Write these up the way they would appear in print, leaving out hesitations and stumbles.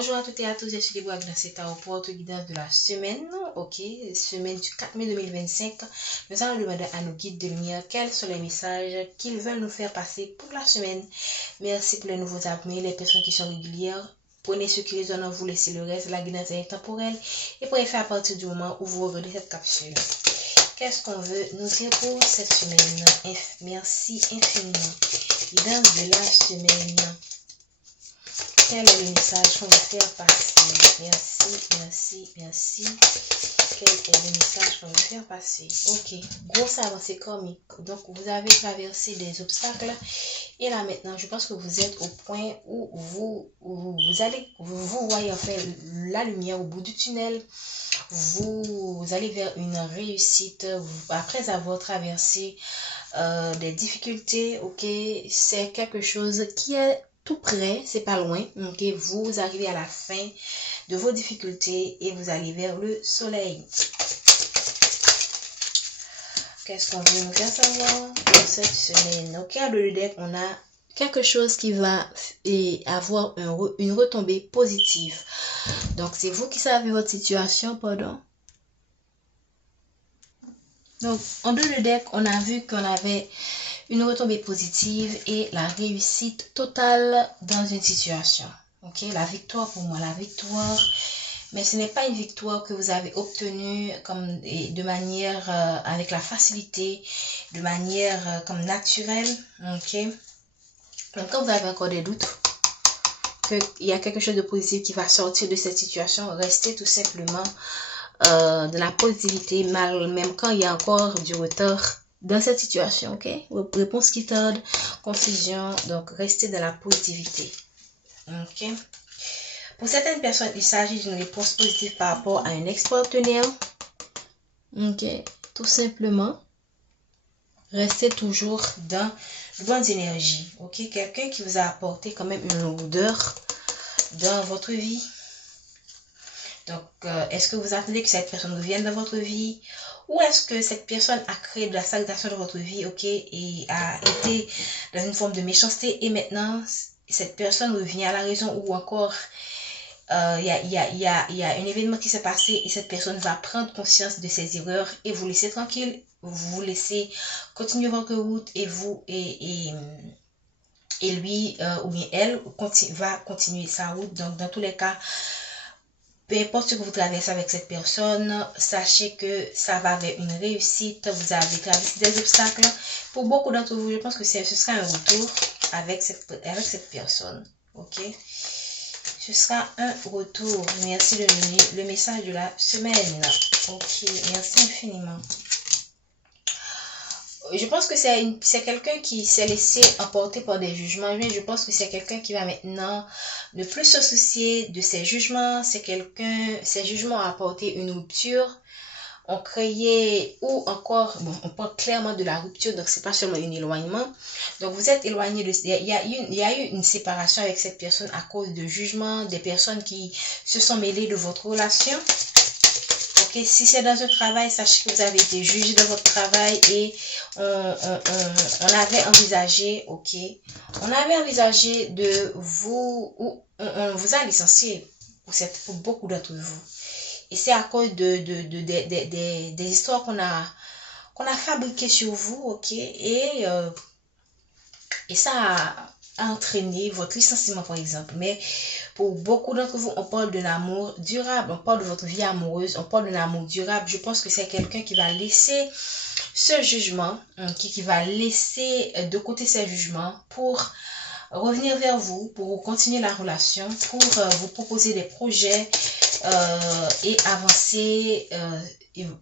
Bonjour à toutes et à tous, je suis Déborah Agnes Tarot pour votre guidance de la semaine, ok, semaine du 4 mai 2025. Nous allons demander à nos guides de lumière quels sont les messages qu'ils veulent nous faire passer pour la semaine. Merci pour les nouveaux abonnés, les personnes qui sont régulières. Prenez ce qui résonne en vous, laissez le reste, la guidance est intemporelle et pourrez faire à partir du moment où vous regardez cette capsule. Qu'est-ce qu'on veut nous dire pour cette semaine? Merci infiniment. Guidance de la semaine. Quel est le message qu'on veut faire passer? Merci. Quel est le message qu'on veut faire passer? Ok, grosse avancée karmique. Donc, vous avez traversé des obstacles. Et là, maintenant, je pense que vous êtes au point où vous voyez en fait la lumière au bout du tunnel. Vous allez vers une réussite après avoir traversé des difficultés. Ok, c'est quelque chose qui est tout près, c'est pas loin. Ok, vous arrivez à la fin de vos difficultés et vous allez vers le soleil. Qu'est-ce qu'on veut nous faire savoir pour cette semaine? Ok, à le deck, on a quelque chose qui va avoir une retombée positive. Donc, c'est vous qui savez votre situation, pardon. Donc, en deux de deck, on a vu qu'on avait une retombée positive et la réussite totale dans une situation. Ok, la victoire pour moi, la victoire. Mais ce n'est pas une victoire que vous avez obtenue comme de manière avec la facilité, de manière comme naturelle. Ok. Donc, quand vous avez encore des doutes qu'il y a quelque chose de positif qui va sortir de cette situation, restez tout simplement de la positivité, même quand il y a encore du retard dans cette situation, ok? Réponse qui tarde, confusion, donc restez dans la positivité, ok? Pour certaines personnes, il s'agit d'une réponse positive par rapport à un ex-partenaire, ok? Tout simplement, restez toujours dans de bonnes énergies, ok? Quelqu'un qui vous a apporté quand même une lourdeur dans votre vie. Donc, est-ce que vous attendez que cette personne revienne dans votre vie? Ou est-ce que cette personne a créé de la stagnation dans votre vie, ok, et a été dans une forme de méchanceté et maintenant, cette personne revient à la raison ou encore il y a un événement qui s'est passé et cette personne va prendre conscience de ses erreurs et vous laisser tranquille, vous laissez continuer votre route et vous et lui ou bien elle va continuer sa route. Donc, dans tous les cas, peu importe ce que vous traversez avec cette personne, sachez que ça va vers une réussite. Vous avez traversé des obstacles. Pour beaucoup d'entre vous, je pense que ce sera un retour avec cette personne. Ok? Ce sera un retour. Merci de donner le message de la semaine. Ok, merci infiniment. Je pense que c'est quelqu'un qui s'est laissé emporter par des jugements, mais je pense que c'est quelqu'un qui va maintenant ne plus se soucier de ses jugements. Ses jugements ont apporté une rupture, ont créé, ou encore, bon, on parle clairement de la rupture, donc c'est pas seulement un éloignement. Donc vous êtes éloigné il y a eu une séparation avec cette personne à cause de jugements, des personnes qui se sont mêlées de votre relation. Okay, si c'est dans un travail, sachez que vous avez été jugé dans votre travail et on avait envisagé, ok, on avait envisagé de vous, ou on vous a licencié pour beaucoup d'entre vous. Et c'est à cause des histoires qu'on a fabriquées sur vous, ok, et ça a entraîné votre licenciement, par exemple. Mais pour beaucoup d'entre vous, on parle de l'amour durable, on parle de votre vie amoureuse, on parle de l'amour durable. Je pense que c'est quelqu'un qui va laisser ce jugement, qui va laisser de côté ses jugements pour revenir vers vous, pour continuer la relation, pour vous proposer des projets et avancer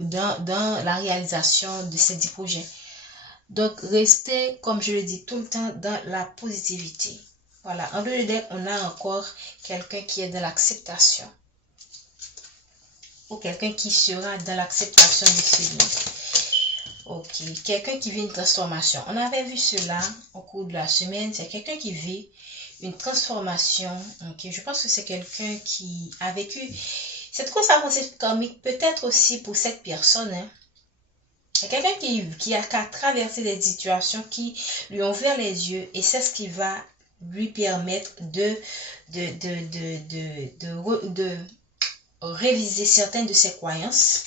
dans la réalisation de ces 10 projets. Donc, restez, comme je le dis tout le temps, dans la positivité. Voilà, en deux deck, on a encore quelqu'un qui est dans l'acceptation. Ou quelqu'un qui sera dans l'acceptation de celui. Ok, quelqu'un qui vit une transformation. On avait vu cela au cours de la semaine. C'est quelqu'un qui vit une transformation. Ok, je pense que c'est quelqu'un qui a vécu cette grosse avancée karmique, peut-être aussi pour cette personne, hein. C'est quelqu'un qui a traversé des situations qui lui ont ouvert les yeux et c'est ce qui va lui permettre de réviser certaines de ses croyances,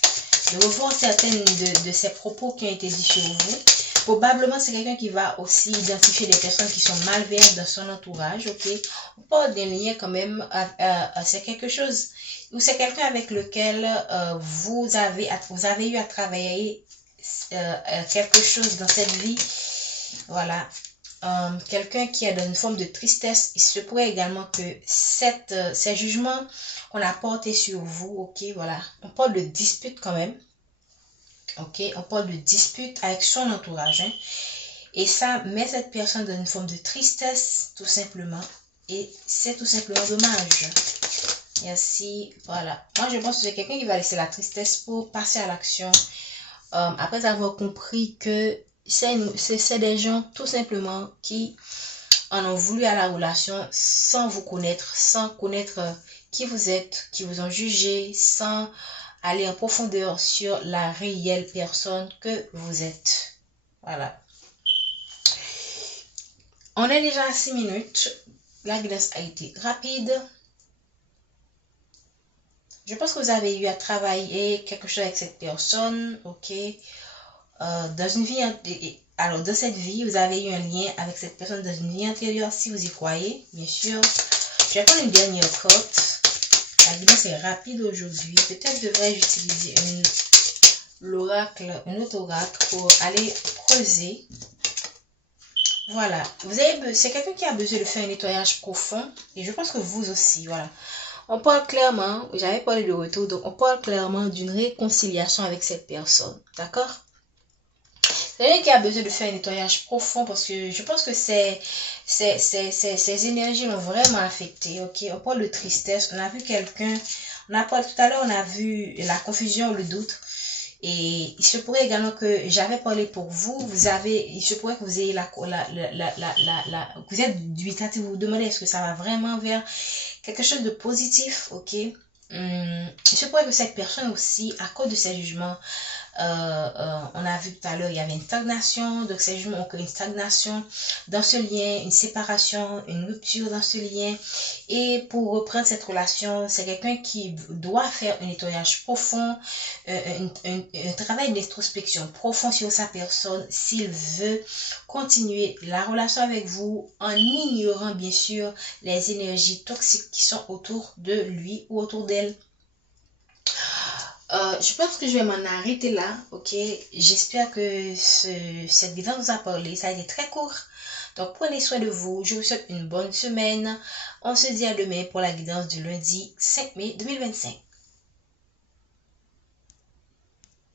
de revoir certaines de ses propos qui ont été dits sur vous. Probablement, c'est quelqu'un qui va aussi identifier des personnes qui sont malveillantes dans son entourage, ok? On parle d'un lien quand même, c'est quelque chose, ou c'est quelqu'un avec lequel vous avez eu à travailler quelque chose dans cette vie, voilà. Quelqu'un qui est dans une forme de tristesse, il se pourrait également que ces jugements qu'on a portés sur vous, ok, voilà, on parle de dispute quand même, ok, on parle de dispute avec son entourage, hein, et ça met cette personne dans une forme de tristesse, tout simplement, et c'est tout simplement dommage. Merci, voilà. Moi, je pense que c'est quelqu'un qui va laisser la tristesse pour passer à l'action, après avoir compris que c'est des gens tout simplement qui en ont voulu à la relation sans vous connaître, sans connaître qui vous êtes, qui vous ont jugé, sans aller en profondeur sur la réelle personne que vous êtes. Voilà. On est déjà à 6 minutes. La guidance a été rapide. Je pense que vous avez eu à travailler quelque chose avec cette personne, ok? Dans une vie, alors dans cette vie, vous avez eu un lien avec cette personne dans une vie antérieure, si vous y croyez, bien sûr. Je vais prendre une dernière carte. La guidance est rapide aujourd'hui. Peut-être devrais-je utiliser un autre oracle pour aller creuser. Voilà. C'est quelqu'un qui a besoin de faire un nettoyage profond. Et je pense que vous aussi, voilà. On parle clairement, j'avais parlé de retour, donc on parle clairement d'une réconciliation avec cette personne. D'accord? C'est quelqu'un qui a besoin de faire un nettoyage profond parce que je pense que ces énergies l'ont vraiment affecté. Ok, on parle de tristesse. On a vu quelqu'un, tout à l'heure, on a vu la confusion, le doute. Et il se pourrait également que j'avais parlé pour vous. Il se pourrait que vous ayez vous êtes dubitatif, vous vous demandez est-ce que ça va vraiment vers quelque chose de positif, ok? Il se pourrait que cette personne aussi, à cause de ses jugements, on a vu tout à l'heure, il y avait une stagnation, donc ces jugements ont créé une stagnation dans ce lien, une séparation, une rupture dans ce lien. Et pour reprendre cette relation, c'est quelqu'un qui doit faire un nettoyage profond, un travail d'introspection profond sur sa personne s'il veut continuer la relation avec vous en ignorant bien sûr les énergies toxiques qui sont autour de lui ou autour d'elle. Je pense que je vais m'en arrêter là, ok? J'espère que cette vidéo vous a parlé. Ça a été très court. Donc, prenez soin de vous. Je vous souhaite une bonne semaine. On se dit à demain pour la guidance du lundi 5 mai 2025.